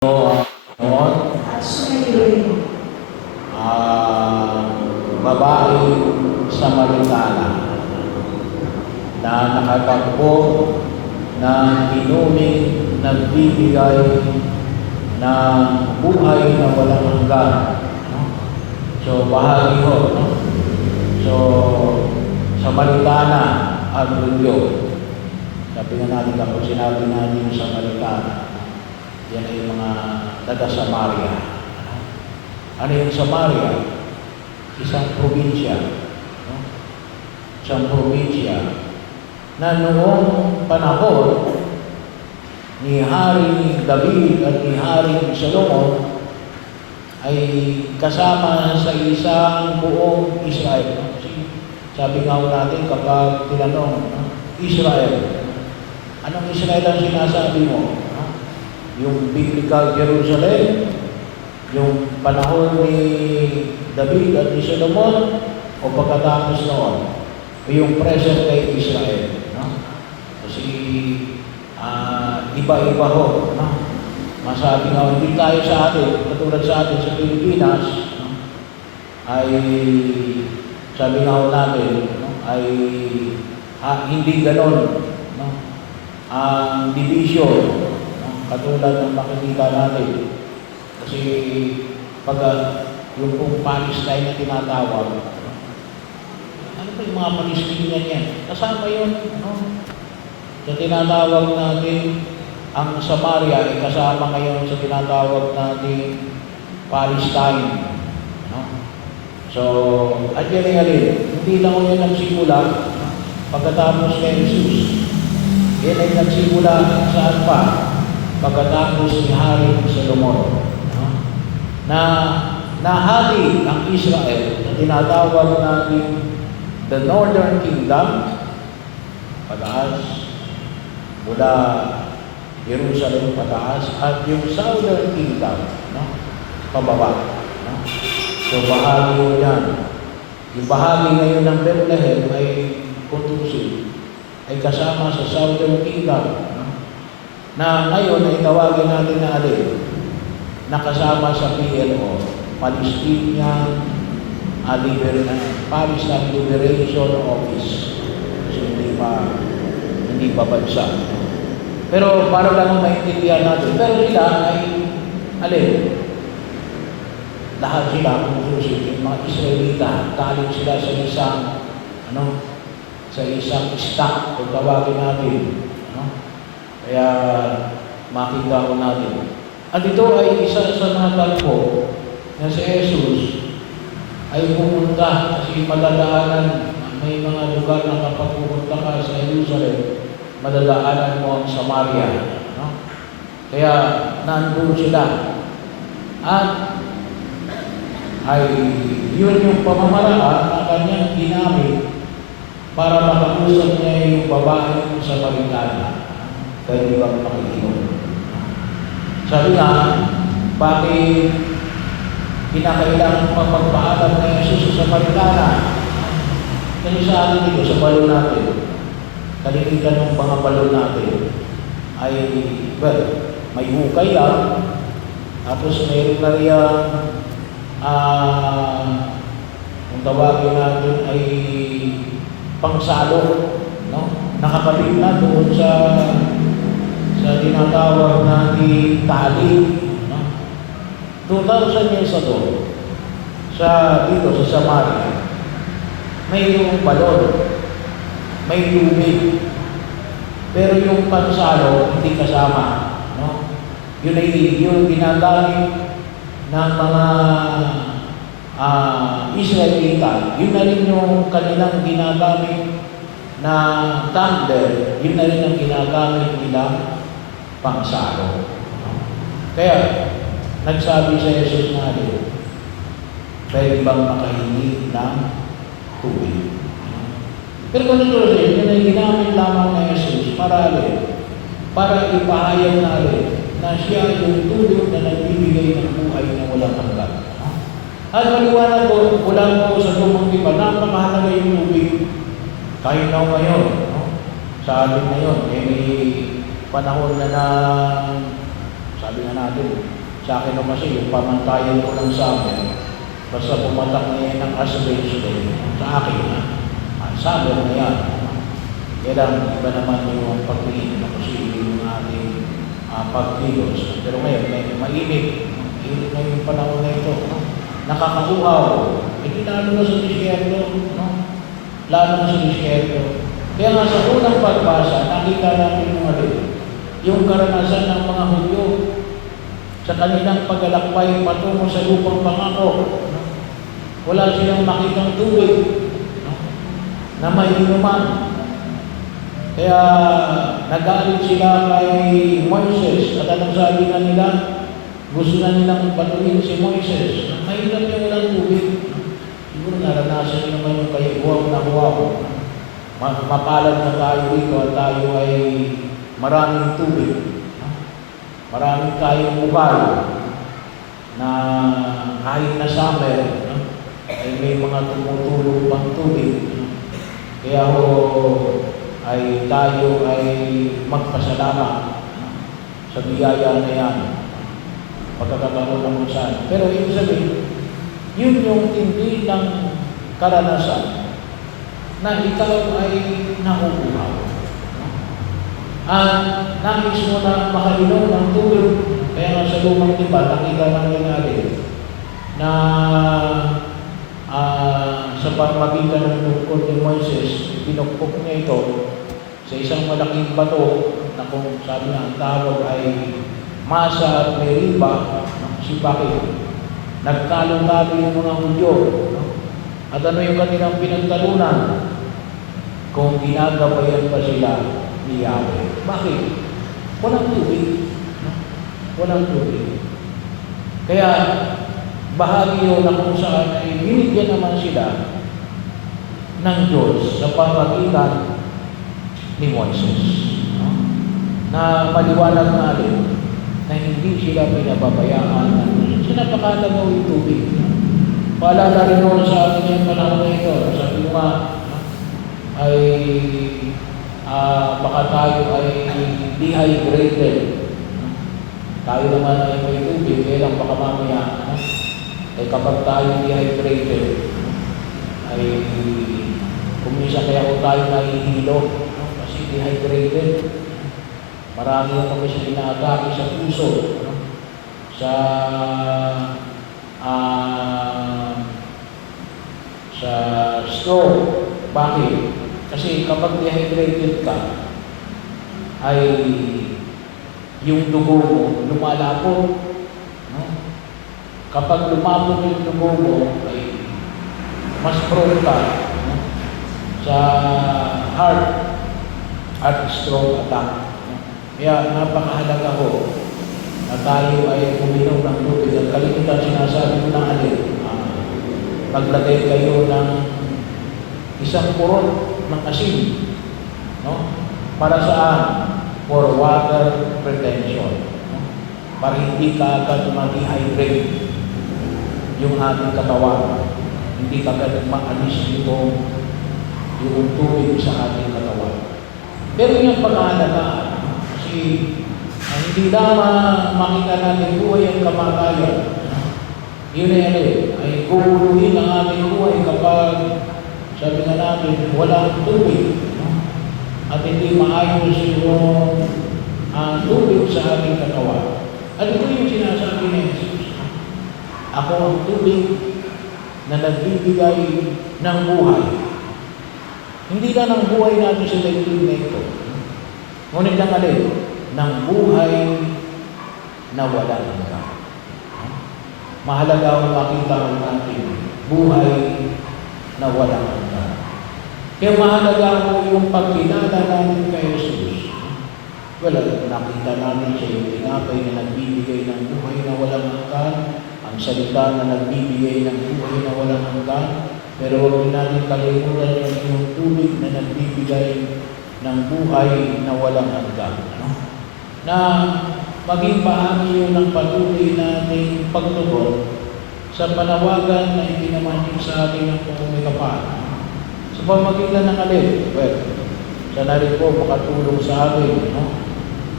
Noon, At sumayon, babaeng Samaritana na nakatagpo ng inuming nagbibigay ng buhay na walang hanggan. No? So, bahagi ho. No? So, Samaritana at Rubyo. Sabi nga natin kapag sinabi natin yung Samaritana, yan ay mga taga-Samaria. Ano yung Samaria? Isang probinsya. No? Isang probinsya na noong panahon ni Hari David at ni Hari Solomon ay kasama sa isang buong Israel. Sabi nga natin kapag tinanong, Israel, anong Israel ang sinasabi mo? Yung biblical Jerusalem, yung panahon ni David at ni Solomon, o pagkatapos noon, o yung present day Israel. No? Kasi iba-iba ho. No? Masabi nga, hindi tayo sa atin, katulad sa atin sa Pilipinas, no? Ay sabi nga natin, no? Ay hindi ganon. No? Ang division, katulad ng makikita natin. Kasi pag yung pong Palestine na tinatawag, ano ba yung mga Palestinian yan? Kasama yun. No? Sa tinatawag natin, ang Samaria ay kasama ngayon sa tinatawag natin Palestine. No? So, at yan ay alin. Hindi lang yun nagsimula pagkatapos kay Jesus. Yan ay nagsimula saan pa? Pagkatapos ni Hari Solomon, no? Na nahati ang Israel na tinatawag natin the Northern Kingdom, pataas, mula Jerusalem pataas, at yung Southern Kingdom, no? Pababa. No? So bahagi mo yan. Yung bahagi ngayon ng Bethlehem ay kutusin, ay kasama sa Southern Kingdom, na ngayon ay tawagin natin na alin, nakasama sa PLO, Palestinian Palestine Liberation Office. So hindi pa bansa. Pero para lang maintindihan natin, pero sila ay alin, lahat sila kumususin, mga Israelita, galing sila sa isang sa isang stock, kung tawagin natin. Kaya makita ko natin. At ito ay isa sa natalpo na si Jesus ay pumunta kasi madadaanan, may mga lugar na kapag pumunta ka sa Jerusalem, madadaanan mo ang Samaria. No? Kaya nandun sila. At ay yun yung pamamaraan na kanyang ginamit para makausap niya yung babae sa Samaritana. Kaya di ba makikinig? Sabi nga, bakit kinakailangan pagpapaalam na Jesus sa Samaritana? Kasi sa atin dito, sa balon natin, kalimitan ng mga balon natin, ay, well, may hukay lang, tapos mayroon na rin kung tawagin natin ay pangsalo, no? Nakabalik na doon sa tinatawag natin tali. No? 2,000 years ago, dito sa Samaria, mayroong balon, may tubig, pero yung pansalo hindi kasama. No? Yun ay yung ginagamit ng mga Israelita. Yun na rin yung kanilang ginagamit na thunder, yun na rin ang ginagamit nila pangsalo. Kaya, nagsabi sa Jesus na rin, pwede bang makahingi ng tubig? Pero kung natuloy, yun ay ginamit lamang na Jesus para ipahayag na rin na siya yung tubig na nagbibigay ng buhay na walang hanggan. At maliwanag ko, mula ko sa lumang iba, napakahalaga yung tubig. Kahit na ngayon, sa atin ngayon, may panahon na sa sabi nga natin, sa akin naman kasi yung pamantayan ko ng summer, basta pumatak na yan ng asbestos sa akin na, summer na yan. Kaya lang, iba naman yung pagtingin na kasi yung ating pagkilos. Pero ngayon, may mainit na yung panahon na ito, no? Nakakakuhaw. Hindi lalo na sa disyerto, no? Lalo na sa disyerto. Kaya nga sa unang pagbasa, nakita natin yung karanasan ng mga Hudyo sa kanilang paglalakbay patungo sa lupang pangako. No? Wala silang makitang tubig, no? Na may inuman. Kaya nagalit sila kay Moises at anong sabi na nila? Gusto na nilang patuloyin si Moises. Mahirap yung walang tubig. Siguro naranasan nyo naman yung kayo huwag na huwag. Mapalad na tayo dito at tayo ay maraming tubig. Maraming tayong ugal na kahit na summer ay may mga tumutulong pang tubig. Kaya ay tayo ay magpasalamat sa biyaya na yan. Pagkakataon ng usan. Pero ibig sabihin, yun yung tindi ng karanasan na ikaw ay nakukuhaw. At nais mo na makainom ng tubig. Kaya nga sa lumang diba, nakita namin natin na sa pamagitan ng tungkol ni Moises, pinukpok niya ito sa isang malaking bato na kung sabi nga ang tawag ay Masa at Meriba, si bakit? Nagkalong-kalo yung mga Hudyo. At ano yung kanilang pinagtalunan? Kung ginagabayan pa sila ni Yahweh. Bakit? Walang tubig. Walang tubig. Kaya, bahagi yun na kung saan ay binigyan naman sila ng Diyos sa pamagitan ni Moises. Na maliwanag natin na hindi sila pinababayaan ng Diyos. Napakalaga yung tubig. Paalala rin mo sa atin yung panahon na ito. Sabi mo ay baka tayo ay dehydrated. Tayo naman ay may tubig, kaya lang baka mamaya ay kapag tayo dehydrated ay kumisa kaya kung tayo nahihilo kasi dehydrated. Marami yung kami sa inaatake sa puso, sa stroke. Bakit? Kasi kapag dehydrated ka, ay yung dugo mo lumalapot. No? Kapag lumapot yung dugo mo, ay mas prone ka sa heart at stroke attack. Kaya napakahalaga ko na tayo ay uminom ng tubig. At kalimitan sinasabi ko ng alin, maglagay kayo ng isang kurot ng asin, no? Para saan? For water retention. No? Para hindi ka agad ma-dehydrate yung ating katawan. Hindi ka agad maalis yung tubig sa ating katawan. Pero yung pag-aalaga, hindi lamang makita natin buhay ang kamatayan. Yun ay guguluhin ang ating buhay kapag sabi nga natin, walang tubig. At hindi maayos yung tubig sa ating katawan. At ito yung sinasabi ni Jesus. Ako ang tubig na nagbibigay ng buhay. Hindi lang ang buhay natin sa daigdig na ito. Ngunit lang ng buhay na walang hanggan. Mahalaga ang makita natin, buhay na walang hanggan. Kaya mahalaga mo yung pagkilala natin kay Jesus. Nakita namin siya yung tinapay na nagbibigay ng buhay na walang hanggan, ang salita na nagbibigay ng buhay na walang hanggan, pero huwag natin kalimutan yung tubig na nagbibigay ng buhay na walang hanggan. Na maging bahagi yun ng patuloy nating pagtugon sa panawagan na ipinamahid sa atin ng Panginoong Kapal. Sa pamagitan ng sana rin po makatulong sa atin, no?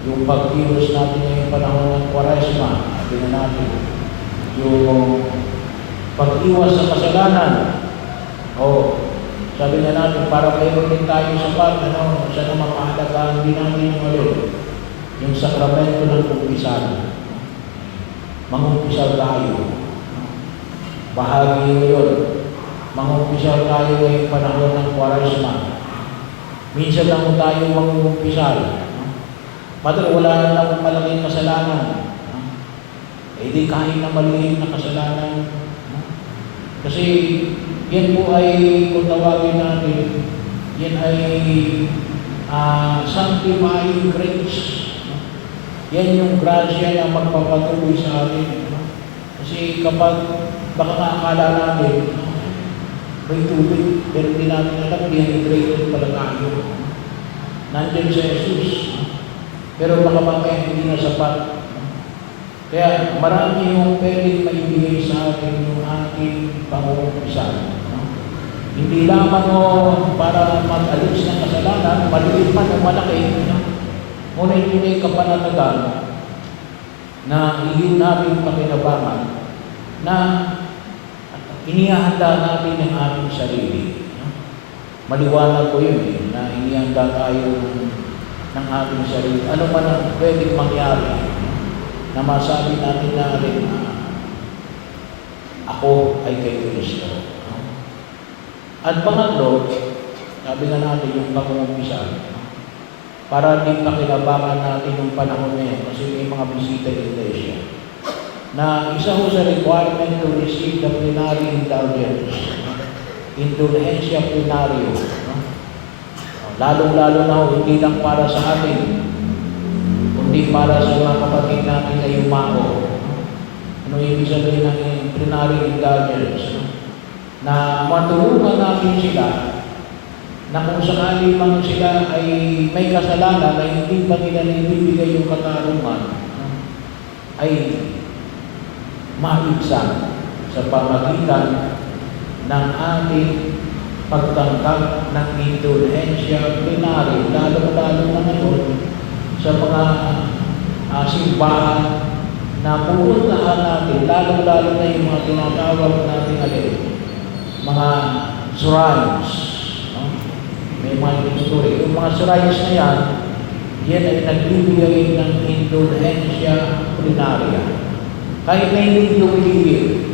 yung pagkilos natin ngayong panahon ng Kwaresma, sabi na natin, yung pag-iwas sa kasalanan, o sabi na natin, para mayroon din tayo sapat, siya na mapahalagaan din natin yung ulit, yung sakramento ng kumpisal. Mangumpisal tayo. Bahagi yun. Mangumpisal tayo ngayong panahon ng Kwaresma. Minsan lang tayo mangumpisal. Madal, wala lang malaking kasalanan. Eh di kahit na maliit na kasalanan. Kasi yan po ay, kung tawagin natin, yan ay sanctifying grace. Yan yung grasya na magpapatuloy sa atin. Kasi kapag baka akala natin, may tubig, pero hindi natin alam, dehydrated pala tayo. Nandiyan sa Jesus. Pero baka mamaya hindi na sapat. Kaya marami yung pwedeng maibigay sa atin yung ating pangungumpisal. Hindi lamang para mag-alis ng kasalanan, maliit man o malaki, ngunit yun ay kapanatagan na hindi natin pakinabangan na inihanda natin ang ating sarili. Maliwanag ko yun na inihanda tayo ng ating sarili. Ano man ang pwedeng mangyari na masabi natin na rin ako ay kay Kristo. At pangatlo, sabi nga natin yung pangungumpisal, para din pakinabangan natin yung panahon na yun kasi may mga bisita ng iglesia na isa ho sa requirement to receive the plenary indulgence, indulgencia plenario. Lalong-lalo na ho, hindi lang para sa atin, kundi para sa mga kapatid natin na yumao. Ano ibig sabihin ng plenary indulgence? Na matulungan natin sila na kung sakali man sila ay may kasalanan na hindi pa nila naibibigay yung katarungan, ay maibsan sa pamagitan ng ating pagtangkap ng indulhensya plenary, lalo-lalo na ngayon sa mga simbahan na pupuntahan natin, lalo-lalo na yung mga tinatawag natin mga shrines. May mga tinuturi. Yung mga shrines na yan ay nagbibigay ng indulhensya plenaria. Kahit na hindi lumilipid,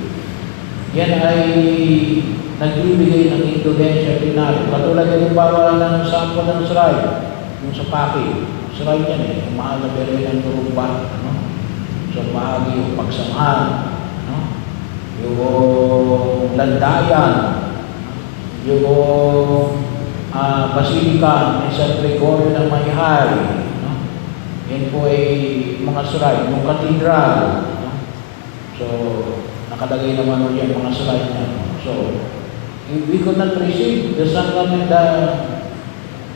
yan ay nagbibigay ng indulhensya plenaria. Katulad yung bawal ng sampo ng shrine, yung sa paki. Shrine yan yung mahal na bere ng turumba. So, mahal yung pagsamahan, yung landayan, yung Basilika ni San Gregorio ng Mayhay. Yan po ay mga shrine, yung cathedral. So, nakalagay naman po yan mga shrine niya. So, if we could not receive the sacrament,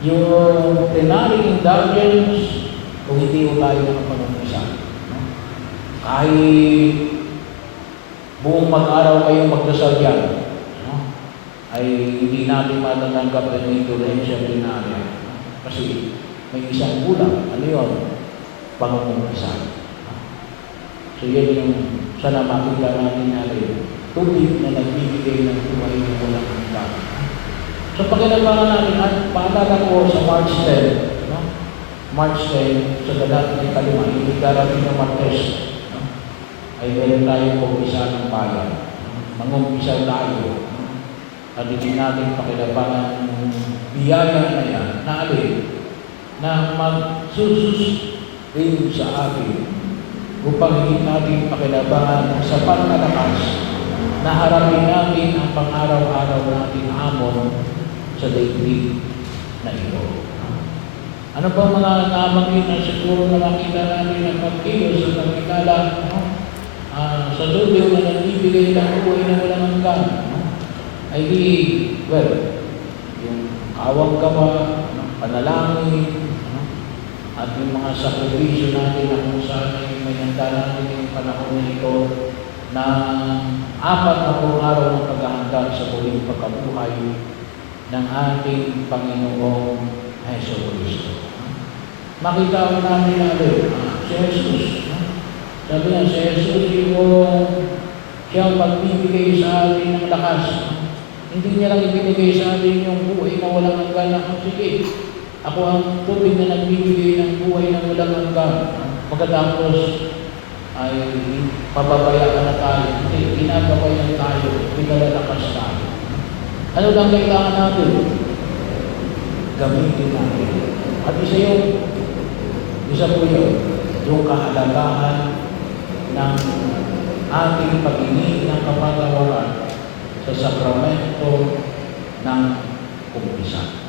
yung plenary indulgence, kung hindi ko tayo ng pag-umpisa. Kahit buong mag-araw kayo magdasal yan, ay hindi natin matatanggap ng indulhensya plenaria. Kasi may isang kulang. Ano yun? Pangungumpisal. So yan yung sana makita natin natin. Tubig na nagbibigay ng buhay na walang hanggan. So pakinabangan natin at paalala ko sa March 10, March 10, sa dalat ng kalima, hindi darating na Martes, ay meron tayong umpisa ng bayan. Mangumpisa tayo. At hindi natin pakilabangan ng biyaya na yan, na alin, na magsusus rin sa atin upang hindi natin pakilabangan ng sapat na lakas na harapin natin ang pang-araw-araw natin hamon sa daigdig na ito. Ano pa mga nabanggit na siguro na makita natin ang pagkilos sa pagkikala sa dulo na nagbibigay ng buhay na walang hanggan? Ay di, well, yung kawang gawa, panalangin, at yung mga sakripisyo natin na kung saan ay may handa natin yung panahon na ito na 4 araw ng paghahanda sa muling pagkabuhay ng ating Panginoong Hesus Kristo. makita ko namin natin, si Jesus. No? Sabi niya, si Jesus yung siyang magbibigay sa atin ng lakas. No? Hindi niya lang ibinigay sa atin yung buhay na walang hanggan. Sige, ako ang tubig na nagbibigay ng buhay na walang hanggan. Pagkatapos ay pababayaan na tayo. Hindi, ginagabayan tayo, pinalalakas tayo. Ano lang kailangan natin? Gamitin natin. At isa po yun, yung kahalagahan ng ating pag-ingin ng kapatawaran sa sakramento ng kumpisan.